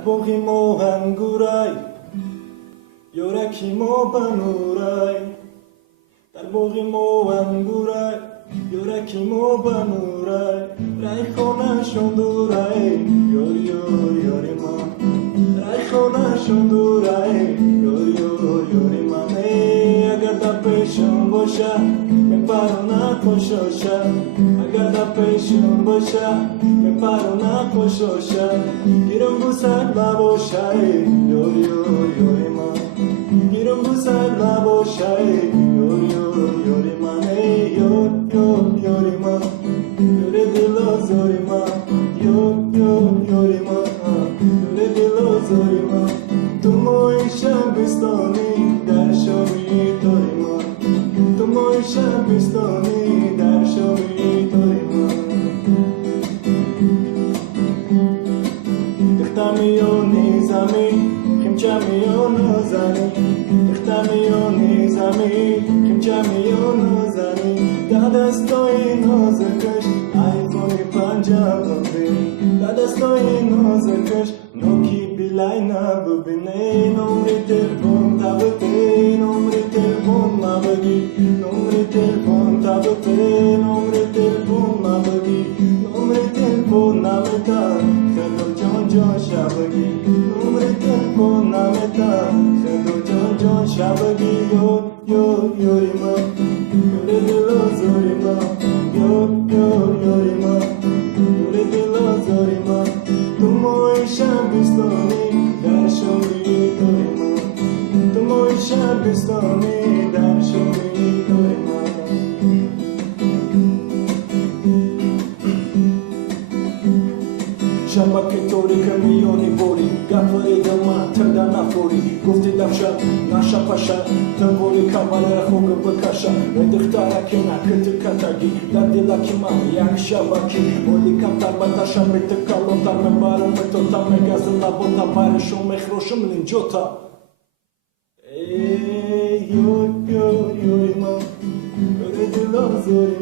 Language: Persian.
Bogimo hangurai, yorakimo banurai. Dar bogimo hangurai, yorakimo banurai. Raichona shondurai, yor yor yorima. Raichona shondurai, yor yor yorima. Agar da peshon bosha, me paro na koshosha. Agar da peshon bosha, me paro na koshosha. Girom busar la bosha, yor yor yorima. Girom busar la bosha, yor yor yorima. Yor yor yorima. Yore dilo zorima. Yor yor yorima. Yore dilo zorima. Tumo isha bistoni dar shomi torima. Tumo isha bistoni dar shomi torima. Dichtami zami, khimchami zani. Dichtami zami, khimchami zani. Dadastoi nozakash, iPhone panjabandi. Dadastoi nozakash, Noki bilai na bubine. Nomre telefon tabate, nomre telefon mabagi. Nomre telefon tabate, nomre telefon mabagi. Nomre telefon nameta, khado jon jon shabagi. Nomre telefon nameta, khado jon jon shabagi. Yo yo yorima, yore dilo zorima. Yo yo yorima, yore dilo zorima. Tumo isha bistoni dar shomi torima. Tumo isha bistoni dar shomi torima. شما که طوری که میونی بوری گفری دلما تدا نفوری گفتی دفشد ناشا پاشا تنبوری کمال خوب بکشا ودختارا که نکتی کتاگی در دیلا که ما یک شباکی مولی کم تر بتاشا میتکالو تر مبارم بتوتا مگازن لابوتا بارشو مخروشم لینجوتا ای یو یو یوری ما یوری دلا زوری